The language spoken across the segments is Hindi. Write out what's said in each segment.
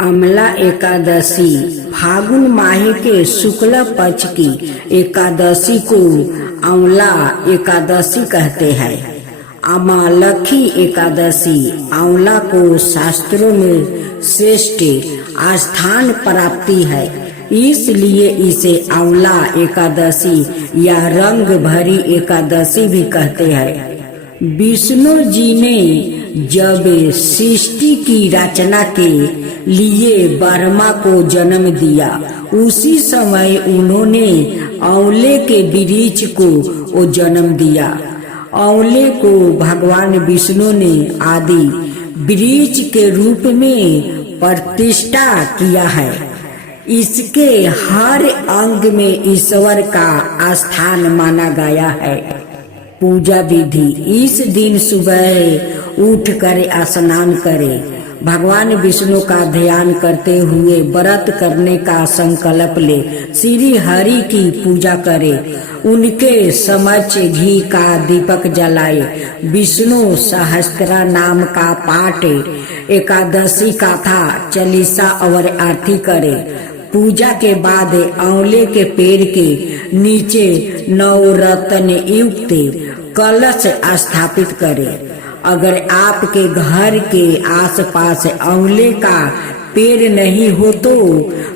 अमला एकादशी फागुन माह के शुक्ल पक्ष की एकादशी को अमला एकादशी कहते हैं। अमालखी एकादशी अमला को शास्त्रों में श्रेष्ठ स्थान प्राप्ति है, इसलिए इसे अमला एकादशी या रंग भरी एकादशी भी कहते हैं। विष्णु जी ने जब सृष्टि की रचना के लिए ब्रह्मा को जन्म दिया, उसी समय उन्होंने आंवले के वृक्ष को जन्म दिया। आंवले को भगवान विष्णु ने आदि वृक्ष के रूप में प्रतिष्ठा किया है। इसके हर अंग में ईश्वर का स्थान माना गया है। पूजा विधि: इस दिन सुबह उठकर स्नान करें, भगवान विष्णु का ध्यान करते हुए व्रत करने का संकल्प ले, श्री हरि की पूजा करें, उनके समक्ष घी का दीपक जलाए, विष्णु सहस्त्र नाम का पाठ, एकादशी कथा, चालीसा और आरती करे। पूजा के बाद आंवले के पेड़ के नीचे नवरत्न युक्त कलश स्थापित करें। अगर आपके घर के आसपास आंवले का पेड़ नहीं हो तो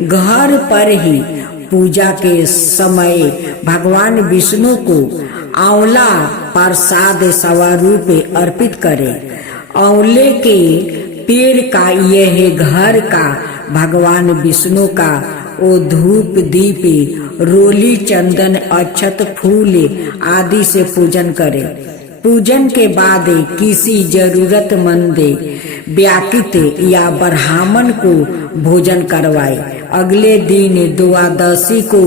घर पर ही पूजा के समय भगवान विष्णु को आंवला प्रसाद स्वरूप अर्पित करें। आंवले के पेड़ का यह घर का भगवान विष्णु का धूप दीप रोली चंदन अक्षत फूल आदि से पूजन करें। पूजन के बाद किसी जरूरतमंद व्याकृत या ब्राह्मण को भोजन करवाए। अगले दिन द्वादशी को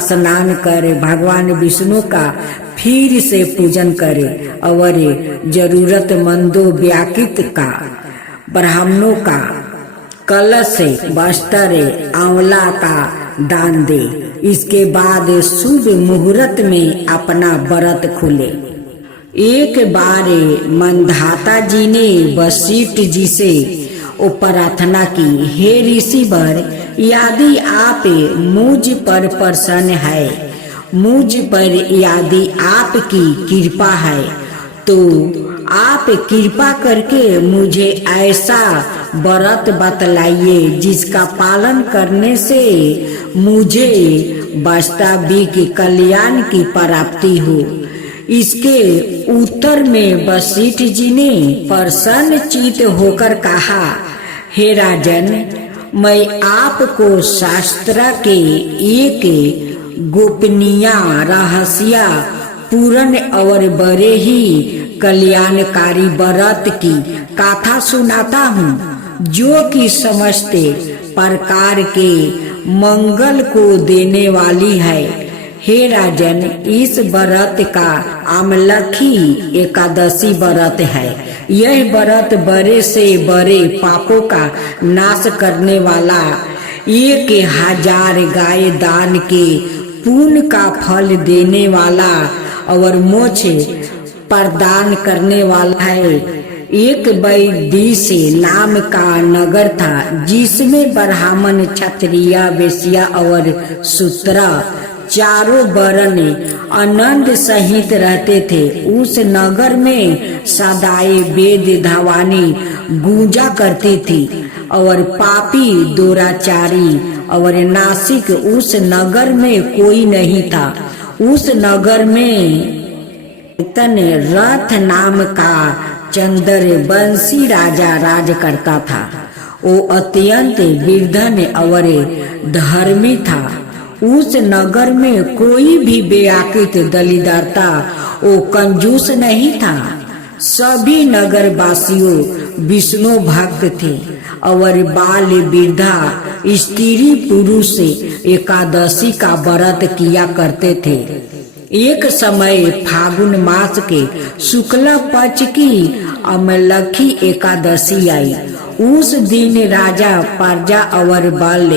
स्नान कर भगवान विष्णु का फिर से पूजन करे और जरूरतमंदों व्याकृत का ब्राह्मणों का कलश वस्त्र आंवला का दान दे। इसके बाद शुभ मुहूर्त में अपना व्रत खोले। एक बार मंधाता जी ने वशिष्ठ जी से प्रार्थना की, हे ऋषिवर, यदि आप मुझ पर प्रसन्न है, मुझ पर यदि आपकी कृपा है, तो आप कृपा करके मुझे ऐसा व्रत बतलाइए जिसका पालन करने से मुझे वास्तविक कल्याण की प्राप्ति हो। इसके उत्तर में वशिष्ठ जी ने प्रसन्न चित्त होकर कहा, हे राजन, मैं आपको शास्त्र के एक गोपनीय रहस्य पूर्ण और बड़े ही कल्याणकारी व्रत की कथा सुनाता हूँ, जो कि समस्त प्रकार के मंगल को देने वाली है। हे राजन, इस व्रत का अमलखी एकादशी व्रत है। यह व्रत बड़े से बड़े पापों का नाश करने वाला, 1000 गाय दान के पुण्य का फल देने वाला और मोक्ष प्रदान करने वाला है। एक वैदिशी नाम का नगर था, जिसमें ब्राह्मण, क्षत्रिय, वैश्य और शूद्र चारों वर्ण आनंद सहित रहते थे। उस नगर में सदाए वेद ध्वनि गूंजा करती थी और पापी, दुराचारी और नासिक उस नगर में कोई नहीं था। उस नगर में तन रथ नाम का चंद्र वंशी राजा राज करता था। वो अत्यंत निर्धन और धर्मी था। उस नगर में कोई भी व्याकृत दलिद्रता वो कंजूस नहीं था। सभी नगर वासियों विष्णु भक्त थे और बाल वृद्धा स्त्री पुरुष एकादशी का व्रत किया करते थे। एक समय फागुन मास के शुक्ल पक्ष की अमलखी एकादशी आई। उस दिन राजा, प्रजा और बाल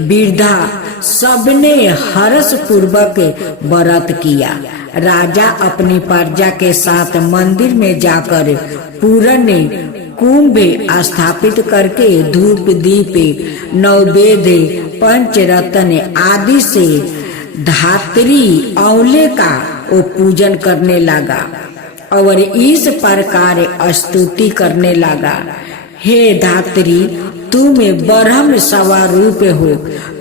वृद्धा सबने हर्ष पूर्वक व्रत किया। राजा अपनी प्रजा के साथ मंदिर में जाकर पूर्ण कुंभ स्थापित करके धूप दीप नववेद्य पंचरत्न आदि से धात्री आंवले का वो पूजन करने लगा और इस प्रकार स्तुति करने लगा। हे धात्री, तुम ब्रह्म स्वरूप हो,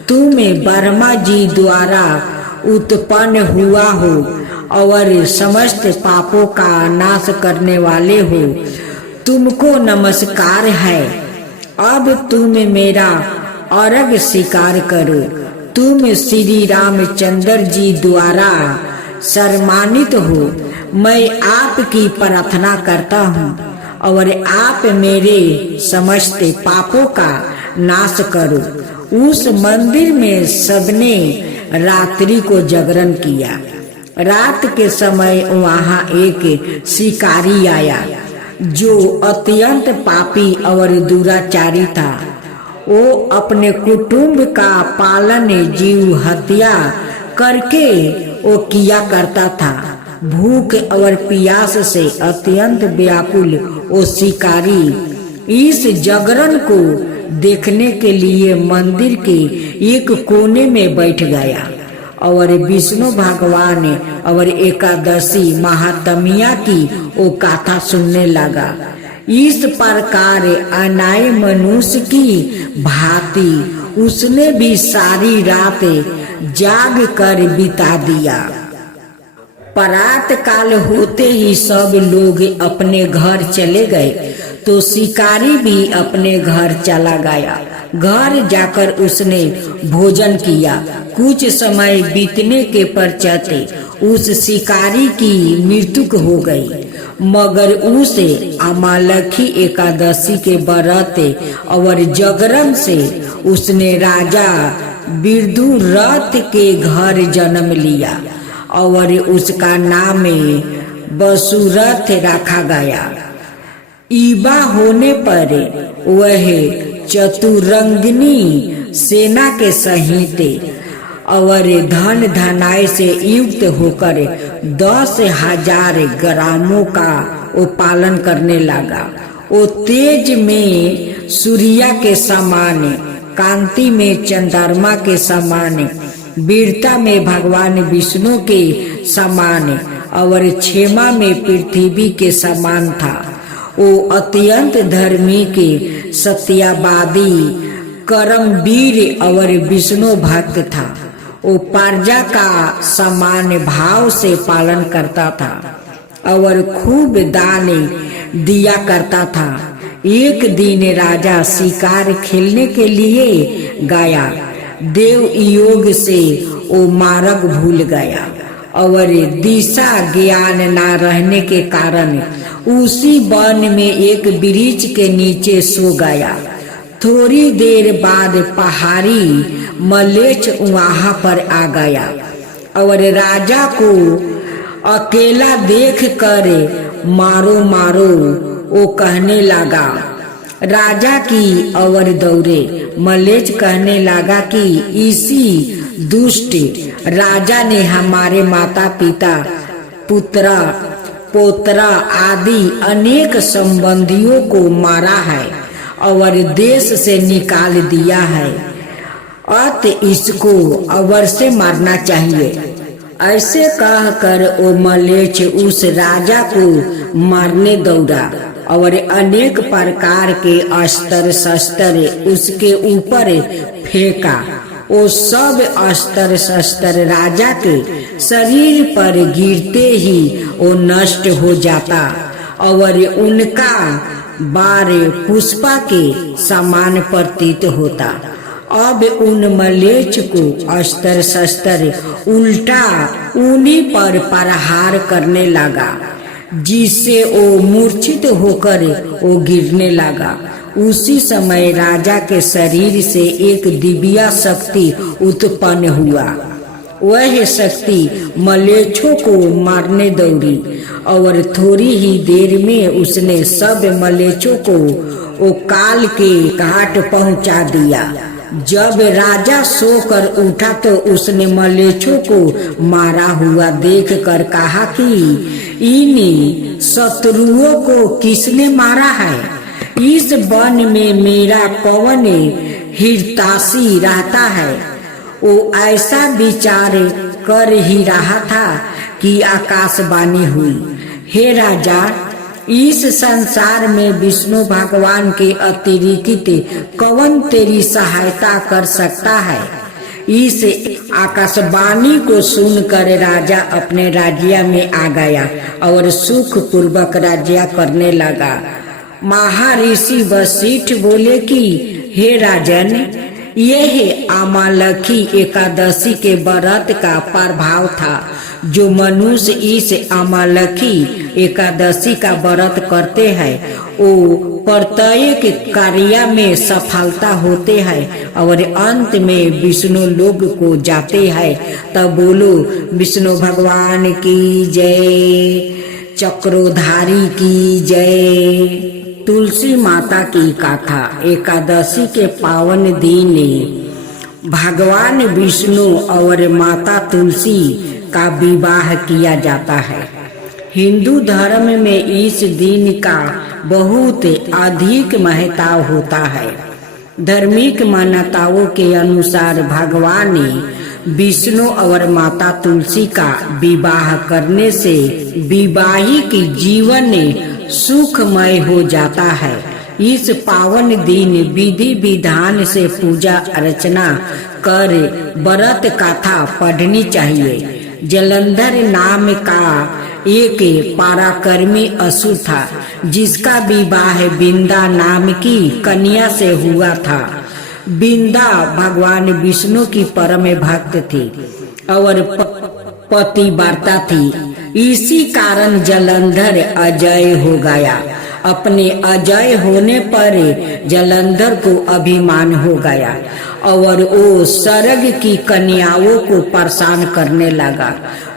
तुम ब्रह्मा जी द्वारा उत्पन्न हुआ हो और समस्त पापों का नाश करने वाले हो। तुमको नमस्कार है। अब तुम मेरा अर्घ स्वीकार करो। तुम श्री रामचंद्र जी द्वारा सम्मानित हो। मैं आपकी प्रार्थना करता हूँ और आप मेरे समस्त पापों का नाश करो। उस मंदिर में सबने रात्रि को जागरण किया। रात के समय वहाँ एक शिकारी आया जो अत्यंत पापी और दुराचारी था। वो अपने कुटुंब का पालन जीव हत्या करके वो किया करता था। भूख और प्यास से अत्यंत व्याकुल वो शिकारी इस जागरण को देखने के लिए मंदिर के एक कोने में बैठ गया और विष्णु भगवान और एकादशी महात्म्या की वो कथा सुनने लगा। इस प्रकार अनाय मनुष्य की भांति उसने भी सारी रात जाग कर बिता दिया। प्रातः काल होते ही सब लोग अपने घर चले गए तो शिकारी भी अपने घर चला गया। घर जाकर उसने भोजन किया। कुछ समय बीतने के पश्चात उस शिकारी की मृत्यु हो गई, मगर उसे अमालखी एकादशी के व्रत और जागरण से उसने राजा विदुरथ के घर जन्म लिया और उसका नाम वसुरथ रखा गया। ईबा होने पर वह चतुरंगिनी सेना के सहित और धन धनाय से युक्त होकर 10,000 ग्रामों का वो पालन करने लगा। वो तेज में सूर्य के समान, कांति में चंद्रमा के समान, वीरता में भगवान विष्णु के समान और क्षेमा में पृथ्वी के समान था। वो अत्यंत धर्मी के सत्यवादी कर्मवीर और विष्णु भक्त था। वो प्रजा का समान भाव से पालन करता था और खूब दान दिया करता था। एक दिन राजा शिकार खेलने के लिए गया। देव योग से वो मार्ग भूल गया और दिशा ज्ञान न रहने के कारण उसी वन में एक वृक्ष के नीचे सो गया। थोड़ी देर बाद पहाड़ी मलेच्छ वहां पर आ गया और राजा को अकेला देख कर मारो मारो वो कहने लगा। राजा की और दौड़े। मलेच्छ कहने लगा कि इसी दुष्ट राजा ने हमारे माता पिता पुत्र पोतरा आदि अनेक संबंधियों को मारा है और देश से निकाल दिया है। अत इसको अवश्य मारना चाहिए। ऐसे कहकर वो मलेच्छ उस राजा को मारने दौड़ा और अनेक प्रकार के अस्त्र शस्त्र उसके ऊपर फेंका। वो सब अस्त्र शस्त्र राजा के शरीर पर गिरते ही वो नष्ट हो जाता और उनका बार पुष्पा के समान प्रतीत होता। अब उन मलेच्छ को अस्त्र शस्त्र उल्टा उन्हीं पर प्रहार करने लगा, जिससे वो मूर्छित होकर वो गिरने लगा। उसी समय राजा के शरीर से एक दिव्य शक्ति उत्पन्न हुआ। वह शक्ति मलेच्छों को मारने दौड़ी और थोड़ी ही देर में उसने सब मलेच्छों को वो काल के घाट पहुंचा दिया। जब राजा सोकर उठा तो उसने मलेच्छों को मारा हुआ देखकर कहा कि इन शत्रुओं को किसने मारा है? इस वन में मेरा कौन हिरतासी रहता है। वो ऐसा विचार कर ही रहा था कि आकाशवाणी हुई, हे राजा, इस संसार में विष्णु भगवान के अतिरिक्त कौन तेरी सहायता कर सकता है। इस आकाशवाणी को सुनकर राजा अपने राज्य में आ गया और सुख पूर्वक राज्य करने लगा। महर्षि वशिष्ठ बोले कि हे राजन, यह अमालखी एकादशी के व्रत का प्रभाव था। जो मनुष्य इस अमालखी एकादशी का व्रत करते हैं वो प्रत्येक कार्य में सफलता होते हैं और अंत में विष्णु लोक को जाते हैं। तब बोलो विष्णु भगवान की जय, चक्रोधारी की जय। तुलसी माता की कथा। एकादशी के पावन दिन भगवान विष्णु और माता तुलसी का विवाह किया जाता है। हिंदू धर्म में इस दिन का बहुत अधिक महत्व होता है। धार्मिक मान्यताओं के अनुसार भगवान विष्णु और माता तुलसी का विवाह करने से वैवाहिक जीवन सुखमय हो जाता है। इस पावन दिन विधि विधान से पूजा अर्चना कर व्रत कथा पढ़नी चाहिए। जलंधर नाम का एक पराक्रमी असुर था जिसका विवाह बिंदा नाम की कन्या से हुआ था। बिंदा भगवान विष्णु की परम भक्त थी और पतिव्रता थी। इसी कारण जलंधर अजय हो गया। अपने अजय होने पर जलंधर को अभिमान हो गया और वो स्वर्ग की कन्याओं को परेशान करने लगा।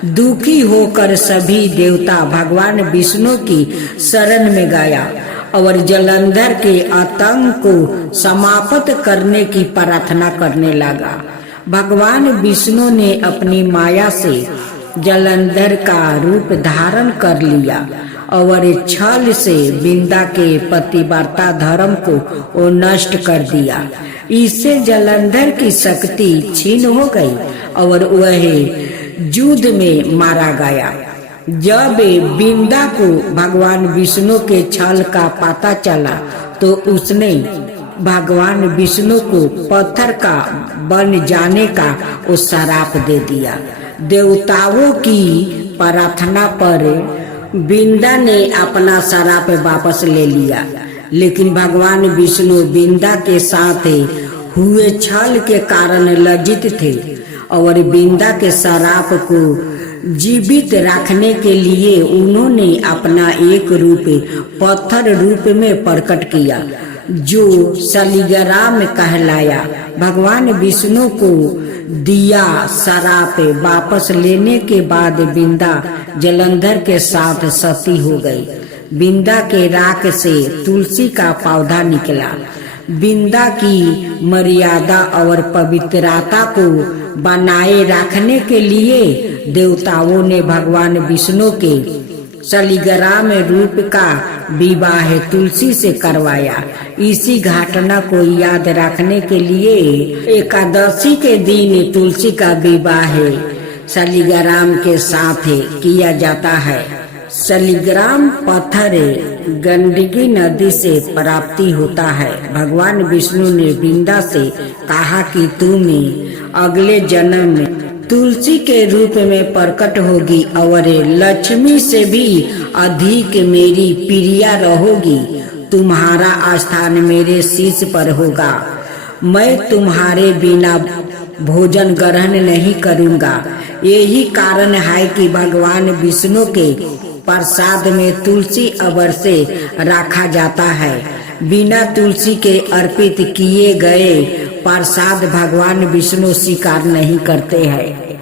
दुखी होकर सभी देवता भगवान विष्णु की शरण में गया और जलंधर के आतंक को समाप्त करने की प्रार्थना करने लगा। भगवान विष्णु ने अपनी माया से जलंधर का रूप धारण कर लिया और छल से बिंदा के पतिव्रता धर्म को वो नष्ट कर दिया। इससे जलंधर की शक्ति छीन हो गई और वह युद्ध में मारा गया। जब बिंदा को भगवान विष्णु के छल का पता चला तो उसने भगवान विष्णु को पत्थर का बन जाने का वो श्राप दे दिया। देवताओं की प्रार्थना पर बिंदा ने अपना श्राप वापस ले लिया, लेकिन भगवान विष्णु बिंदा के साथ हुए छल के कारण लज्जित थे और बिंदा के श्राप को जीवित रखने के लिए उन्होंने अपना एक रूप पत्थर रूप में प्रकट किया जो शालिग्राम कहलाया। भगवान विष्णु को दिया श्राप वापस लेने के बाद बिंदा जलंधर के साथ सती हो गई। बिंदा के राख से तुलसी का पौधा निकला। बिंदा की मर्यादा और पवित्रता को बनाए रखने के लिए देवताओं ने भगवान विष्णु के शालिग्राम रूप का विवाह तुलसी से करवाया। इसी घटना को याद रखने के लिए एकादशी के दिन तुलसी का विवाह शालिग्राम के साथ किया जाता है। शालिग्राम पत्थर गंडकी नदी से प्राप्ति होता है। भगवान विष्णु ने बिंदा से कहा कि तुम अगले जन्म में तुलसी के रूप में प्रकट होगी और लक्ष्मी से भी अधिक मेरी प्रिया रहोगी। तुम्हारा स्थान मेरे शीश पर होगा। मैं तुम्हारे बिना भोजन ग्रहण नहीं करूंगा। यही कारण है कि भगवान विष्णु के प्रसाद में तुलसी अवश्य रखा जाता है। बिना तुलसी के अर्पित किए गए प्रसाद भगवान विष्णु स्वीकार नहीं करते हैं।